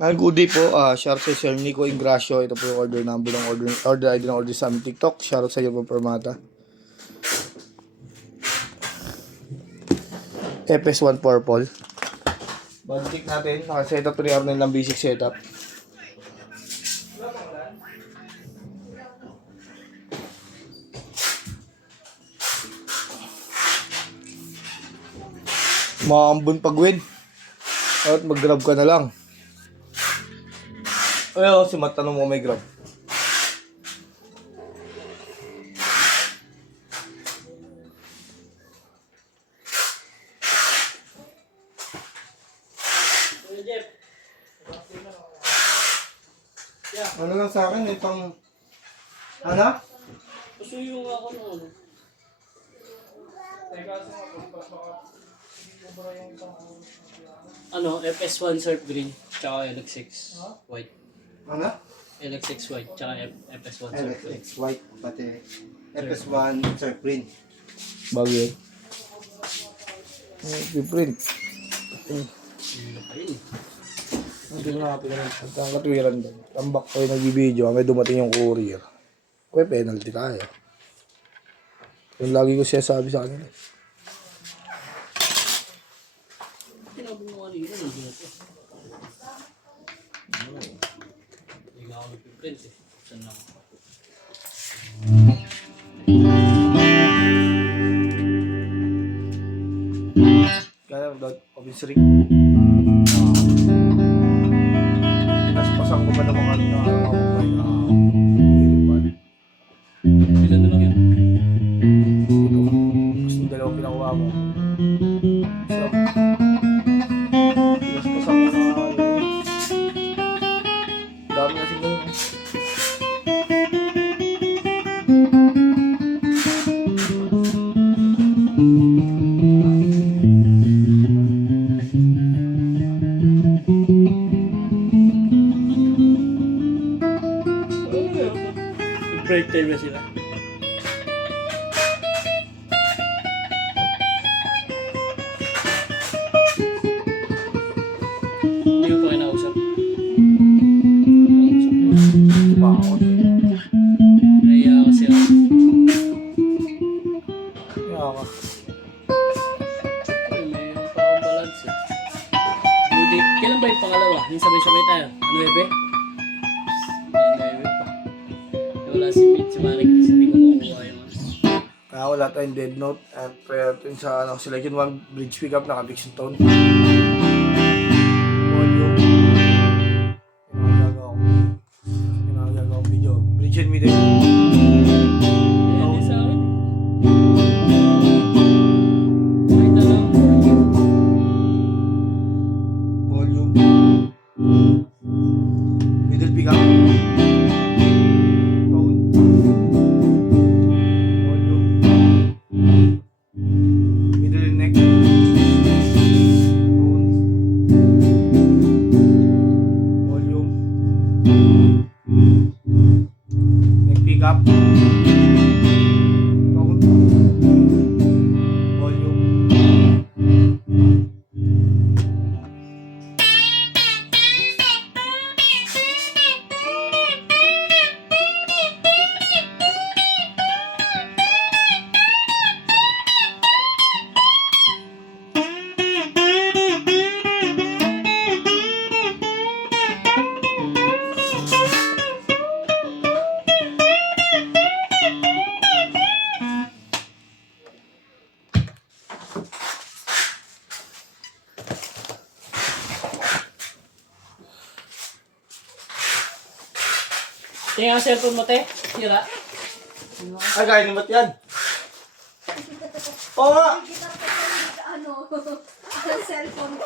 Good day po. Shoutout sa Sir Nico Ingracio. Ito po yung order number ng order ID ng order sa aming TikTok. Shoutout sa iyo po, Permata. FS1 purple. Balik natin. Naka-setup rin namin ng basic setup. Maambon pag-win. At mag-grab ka na lang. Ayun, si Matt, tanong mo may grab. Ano lang sa akin, may pang... Ano? Pasuyo nga ako noon. Ano, FS1 surf green, tsaka LX6 white. Ano? LX6 white, tsaka FS1 surf green. LX white, pati FS1 surf green. Bago yun. Print. Ayun. Hindi ko nakapin ang katwiran doon. Tambak ko yung nag-video, may dumating yung courier. Kaya penalty tayo. Yung lagi ko siya sabi sa kanila. Tinabong mo kanina, hindi na ito. Hindi nga ako nagpiprint eh. Saan lang ako? Kaya daw, office ring. Pinaspasan ko pa ng mga nakakapay na hilipan. Ilan na lang yan? Gusto yung dalawang pinakuha mo. So, pinaspasan ko na dami kasi ngayon. Break time na sila. Hindi ko pa kinausap. Bakit? Naiya kasi ako. Kaya ka. Ay, mayroon pa akong balance eh. Buti, kailan ba yung pangalawa? Yung sabay-sabay tayo? Ano ebe? May pa. Wala si Mitch, si Marik, hindi ko makuha yung ano. Kaya wala tayong dead note at ito yung sa selection 1 bridge pickup naka-fixing tone. Audio. Kinakagawa ko video. Bridge and middle. Hindi sa akin. Kahit na lang. Volume. Middle pickup. Tone. Volume. Middle and neck. Tone. Volume. Neck pickup. Tone. Volume. Tingnan ang cellphone mo, te. Sira. Ay, kaya ni ba't yan? Oo nga! Ano, ang cellphone ko.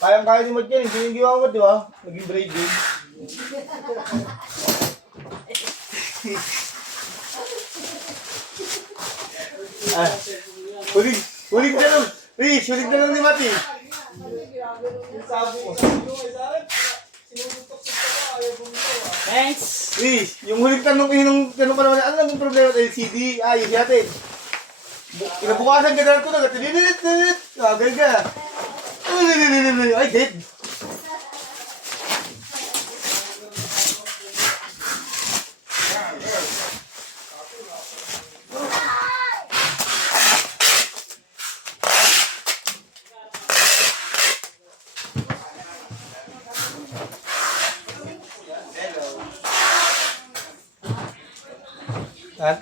Kayang-kaya ni Matt yan. Hindi yung giwa mo, di ba? Naging braiding. Huling ka lang. Riz, huling ka lang ni Matt eh. Thanks! Riz, yung huling tanong pa naman, ano lang yung problema sa LCD? Ayos natin. Kinabukasan ka ko na. Tinilit. Agay ka. Ay, dead.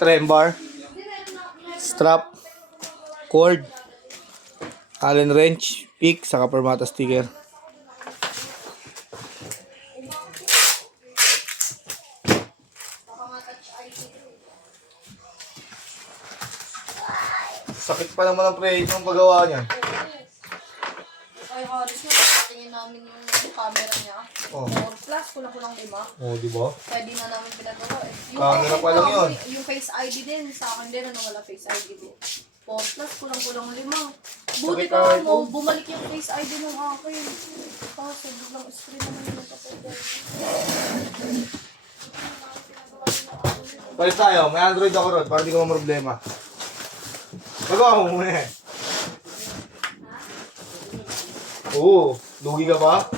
Trem bar, strap, cord, Allen wrench, pick, saka permata sticker. Sakit pa naman ang pre itong paggawa niya. Ay, Haris na, patingin namin yung camera niya. Oh. 4 plus, kulang-kulang 5. Oh, di ba? Kaya di na namin pinagawa eh. Camera pa lang yun. Yung Face ID din, sa akin din, wala Face ID din. 4 plus, kulang-kulang 5. Buti Sakit ka, pa ito. bumalik yung Face ID ng akin. Kaso, biglang screen naman yung kapatid. Palis tayo, may Android ako ron, para di ko problema. Magawa mo muna eh. Oo, lugi ka ba?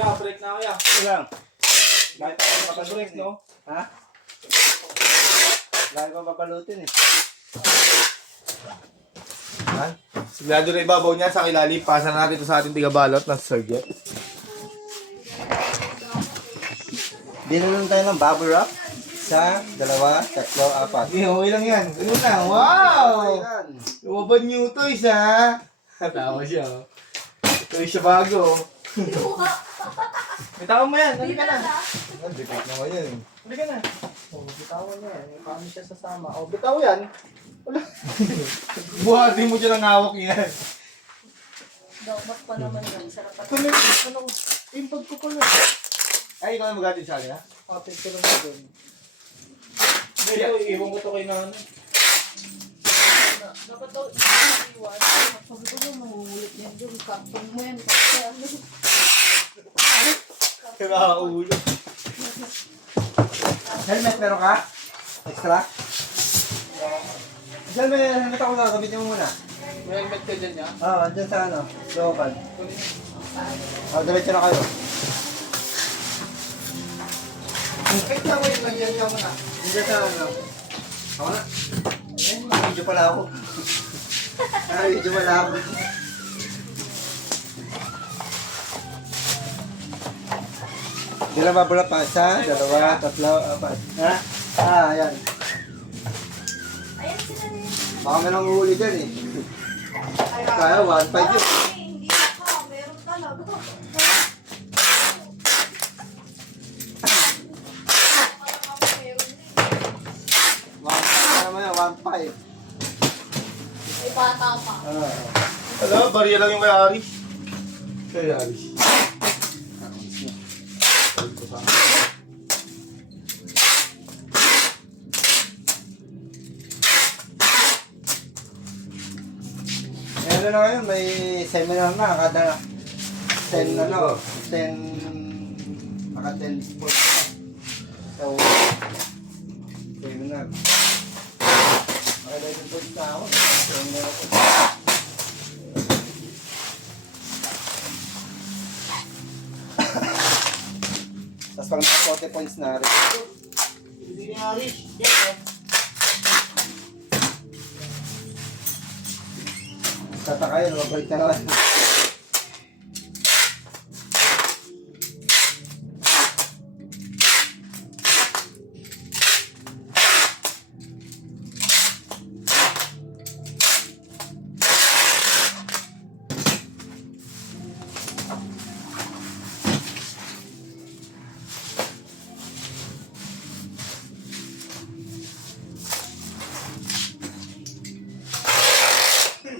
Kaya, break na kaya. Ito lang. Kahit ako makabreak, no? Ha? Lagi pa papalutin eh. Han? Sigurado na ibabaw niya sa kilali. Pasa natin ito sa ating tigabalot ng Sergio. Binalan tayo ng bubble wrap. 1, 2, 3, 4. Okay, okay lang yan. Ano na? Wow! Ayan. Lumaban niyo ito isa. Tawa siya. Ito siya bago. Bitawan mo yan. Halika na. Dikit naman yan. Halika na. Oh, bitawan niya yan. Paano siya sasama? Oh, bitaw yan. Wala. Buhatin mo dyan ang hawak niya. Dapat pa naman yan. Sarap pa. Ano? Impag ko pala. Ay, ikaw na mag-atid sa akin, ha? Atid ko lang doon. Ito, iwan ko to kay nanay. Dapat daw iwan. Sabi ko na, mahuhulit yan dyan. Karton mo yan. Kasi ano. Kakaulo. Helmet meron ka? Extra? Diyan may helmet ako na. Gamitin mo muna. May helmet ka dyan, ha? Oo, andyan sa ano. Local. Diretso na kayo. Kahit na, wait lang dyan ka muna. Andyan sa ano. Ako na. Video pala ako. Video pala ako. Hindi lang babula pa. 1, 2, 3, 4. Ha? Ayan. Ayan sila rin. Baka may nang uhuli dyan eh. Kaya 1.5 yun. Hindi ako. Meron talaga. Naman yan, 1.5. May bata pa. Alam, bariya lang yung kay Aris. Kay Aris. Ano na ngayon, may seminar na kada 10 ano, 10 naka 10 sports. So, seminar. Naka 11 points na ako. Seminar ako. Tapos pag naka 40 points na rin. Hindi ni Aris. Tataka yun, mabalik na naman.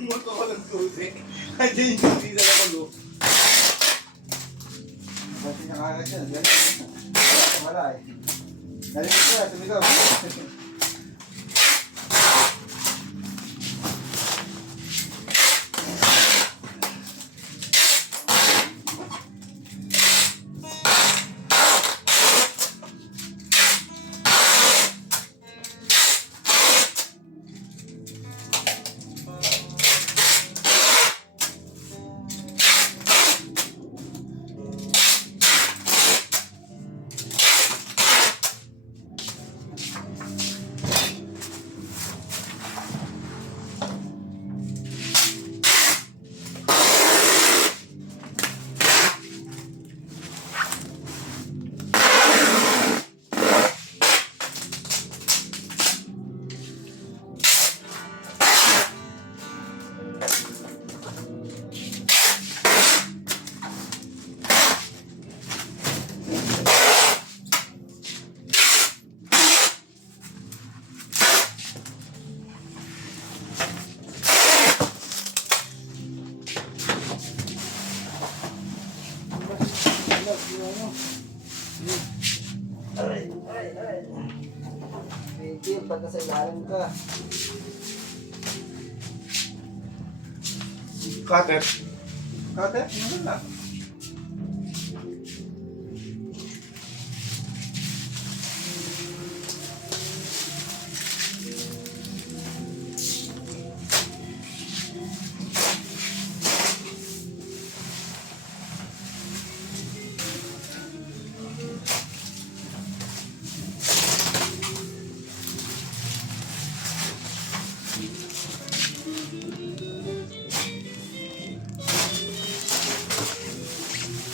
Muto ko ng susi. Andiyan yung susi sa laman, oh. Kasi nakakagat yan. Narinig ko, sumigaw. Medyo, pag nasa ilalim ka. Cutter. Kate, ano lang?